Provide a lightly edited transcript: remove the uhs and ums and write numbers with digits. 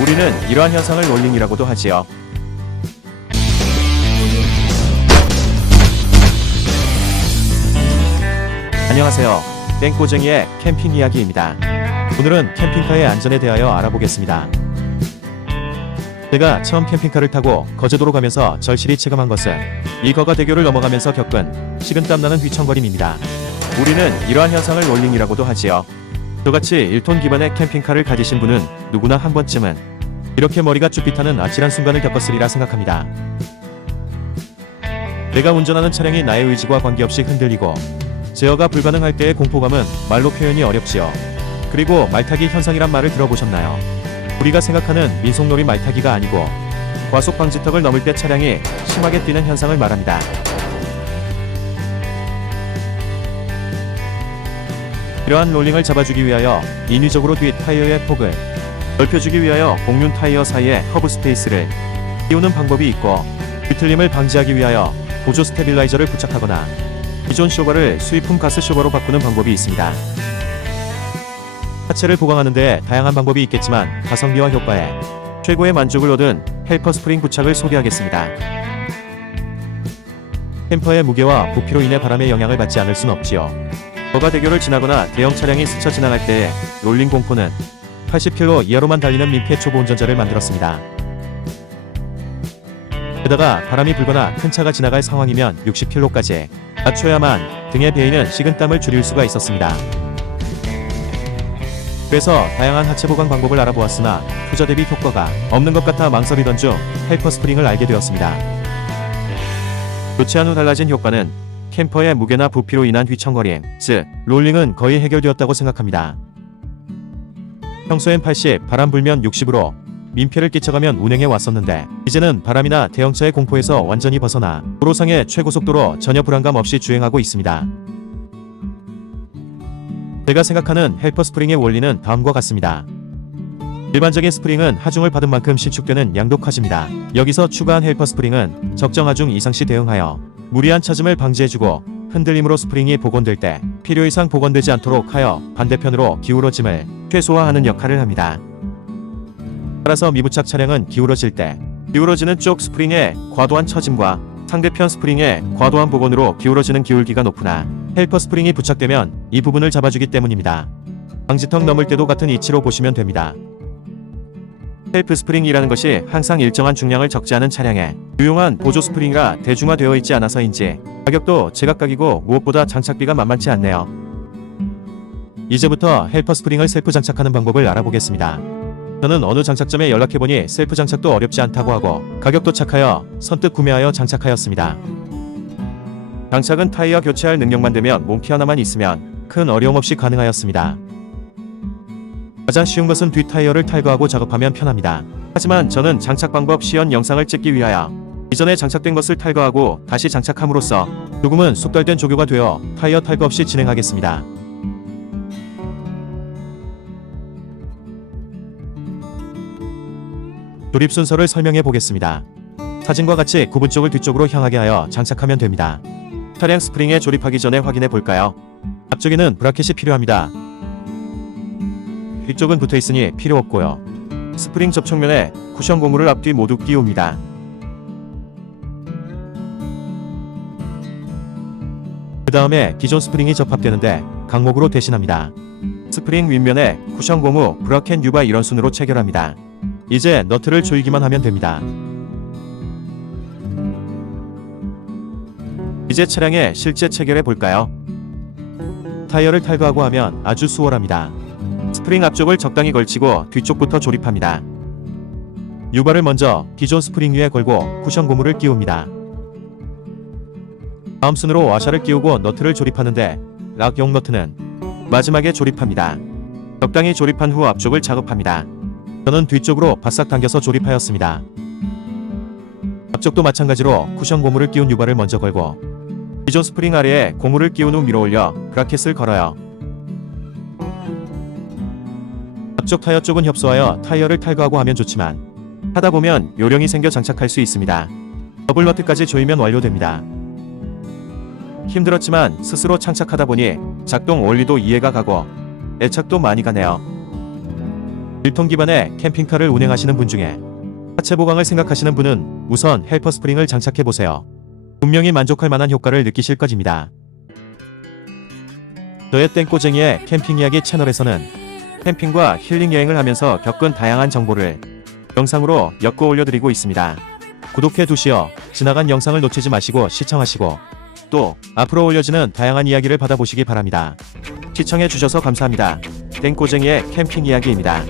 우리는 이러한 현상을 롤링이라고도 하지요. 안녕하세요. 땡꼬쟁이의 캠핑 이야기입니다. 오늘은 캠핑카의 안전에 대하여 알아보겠습니다. 제가 처음 캠핑카를 타고 거제도로 가면서 절실히 체감한 것은 이 거가대교를 넘어가면서 겪은 식은땀나는 휘청거림입니다. 우리는 이러한 현상을 롤링이라고도 하지요. 저같이 1톤 기반의 캠핑카를 가지신 분은 누구나 한 번쯤은 이렇게 머리가 쭈삣하는 아찔한 순간을 겪었으리라 생각합니다. 내가 운전하는 차량이 나의 의지와 관계없이 흔들리고 제어가 불가능할 때의 공포감은 말로 표현이 어렵지요. 그리고 말타기 현상이란 말을 들어보셨나요? 우리가 생각하는 민속놀이 말타기가 아니고 과속 방지턱을 넘을 때 차량이 심하게 뛰는 현상을 말합니다. 이러한 롤링을 잡아주기 위하여 인위적으로 뒷 타이어의 폭을 넓혀주기 위하여 공륜 타이어 사이에 허브 스페이스를 띄우는 방법이 있고, 뒤틀림을 방지하기 위하여 보조 스테빌라이저를 부착하거나 기존 쇼버를 수입품 가스 쇼버로 바꾸는 방법이 있습니다. 하체를 보강하는 데 다양한 방법이 있겠지만 가성비와 효과에 최고의 만족을 얻은 헬퍼 스프링 부착을 소개하겠습니다. 캠퍼의 무게와 부피로 인해 바람의 영향을 받지 않을 순 없지요. 거가대교를 지나거나 대형 차량이 스쳐 지나갈 때의 롤링 공포는 80km 이하로만 달리는 민폐 초보 운전자를 만들었습니다. 게다가 바람이 불거나 큰 차가 지나갈 상황이면 60km까지 낮춰야만 등의 베이는 식은땀을 줄일 수가 있었습니다. 그래서 다양한 하체 보강 방법을 알아보았으나 투자 대비 효과가 없는 것 같아 망설이던 중 헬퍼 스프링을 알게 되었습니다. 교체한 후 달라진 효과는 캠퍼의 무게나 부피로 인한 휘청거림, 즉 롤링은 거의 해결되었다고 생각합니다. 평소엔 80, 바람 불면 60으로 민폐를 끼쳐가면 운행해 왔었는데 이제는 바람이나 대형차의 공포에서 완전히 벗어나 도로상의 최고속도로 전혀 불안감 없이 주행하고 있습니다. 제가 생각하는 헬퍼 스프링의 원리는 다음과 같습니다. 일반적인 스프링은 하중을 받은 만큼 신축되는 양독하지입니다. 여기서 추가한 헬퍼 스프링은 적정 하중 이상시 대응하여 무리한 차짐을 방지해주고 흔들림으로 스프링이 복원될 때 필요 이상 복원되지 않도록 하여 반대편으로 기울어짐을 최소화하는 역할을 합니다. 따라서 미부착 차량은 기울어질 때 기울어지는 쪽 스프링의 과도한 처짐과 상대편 스프링의 과도한 복원으로 기울어지는 기울기가 높으나 헬퍼 스프링이 부착되면 이 부분을 잡아주기 때문입니다. 방지턱 넘을 때도 같은 이치로 보시면 됩니다. 헬프 스프링이라는 것이 항상 일정한 중량을 적지 않은 차량에 유용한 보조 스프링이라 대중화되어 있지 않아서인지 가격도 제각각이고 무엇보다 장착비가 만만치 않네요. 이제부터 헬퍼 스프링을 셀프 장착하는 방법을 알아보겠습니다. 저는 어느 장착점에 연락해보니 셀프 장착도 어렵지 않다고 하고 가격도 착하여 선뜻 구매하여 장착하였습니다. 장착은 타이어 교체할 능력만 되면 몽키 하나만 있으면 큰 어려움 없이 가능하였습니다. 가장 쉬운 것은 뒷 타이어를 탈거하고 작업하면 편합니다. 하지만 저는 장착 방법 시연 영상을 찍기 위하여 이전에 장착된 것을 탈거하고 다시 장착함으로써 조금은 숙달된 조교가 되어 타이어 탈거 없이 진행하겠습니다. 조립 순서를 설명해 보겠습니다. 사진과 같이 구분 쪽을 뒤쪽으로 향하게 하여 장착하면 됩니다. 차량 스프링에 조립하기 전에 확인해 볼까요? 앞쪽에는 브라켓이 필요합니다. 뒤쪽은 붙어 있으니 필요 없고요. 스프링 접촉면에 쿠션 고무를 앞뒤 모두 끼웁니다. 그 다음에 기존 스프링이 접합되는데 강목으로 대신합니다. 스프링 윗면에 쿠션 고무, 브라켓 유바 이런 순으로 체결합니다. 이제 너트를 조이기만 하면 됩니다. 이제 차량에 실제 체결해 볼까요? 타이어를 탈거하고 하면 아주 수월합니다. 스프링 앞쪽을 적당히 걸치고 뒤쪽부터 조립합니다. 유바를 먼저 기존 스프링 위에 걸고 쿠션 고무를 끼웁니다. 다음 순으로 와샤를 끼우고 너트를 조립하는데 락용 너트는 마지막에 조립합니다. 적당히 조립한 후 앞쪽을 작업합니다. 저는 뒤쪽으로 바싹 당겨서 조립하였습니다. 앞쪽도 마찬가지로 쿠션 고무를 끼운 유바를 먼저 걸고 기존 스프링 아래에 고무를 끼운 후 밀어 올려 브라켓을 걸어요. 앞쪽 타이어 쪽은 협소하여 타이어를 탈거하고 하면 좋지만 하다 보면 요령이 생겨 장착할 수 있습니다. 더블 너트까지 조이면 완료됩니다. 힘들었지만 스스로 창착하다 보니 작동 원리도 이해가 가고 애착도 많이 가네요. 1톤 기반의 캠핑카를 운행하시는 분 중에 하체 보강을 생각하시는 분은 우선 헬퍼 스프링을 장착해보세요. 분명히 만족할 만한 효과를 느끼실 것입니다. 저의 땡꼬쟁이의 캠핑 이야기 채널에서는 캠핑과 힐링 여행을 하면서 겪은 다양한 정보를 영상으로 엮어 올려드리고 있습니다. 구독해 두시어 지나간 영상을 놓치지 마시고 시청하시고 또 앞으로 올려지는 다양한 이야기를 받아보시기 바랍니다. 시청해 주셔서 감사합니다. 땡꼬쟁이의 캠핑 이야기입니다.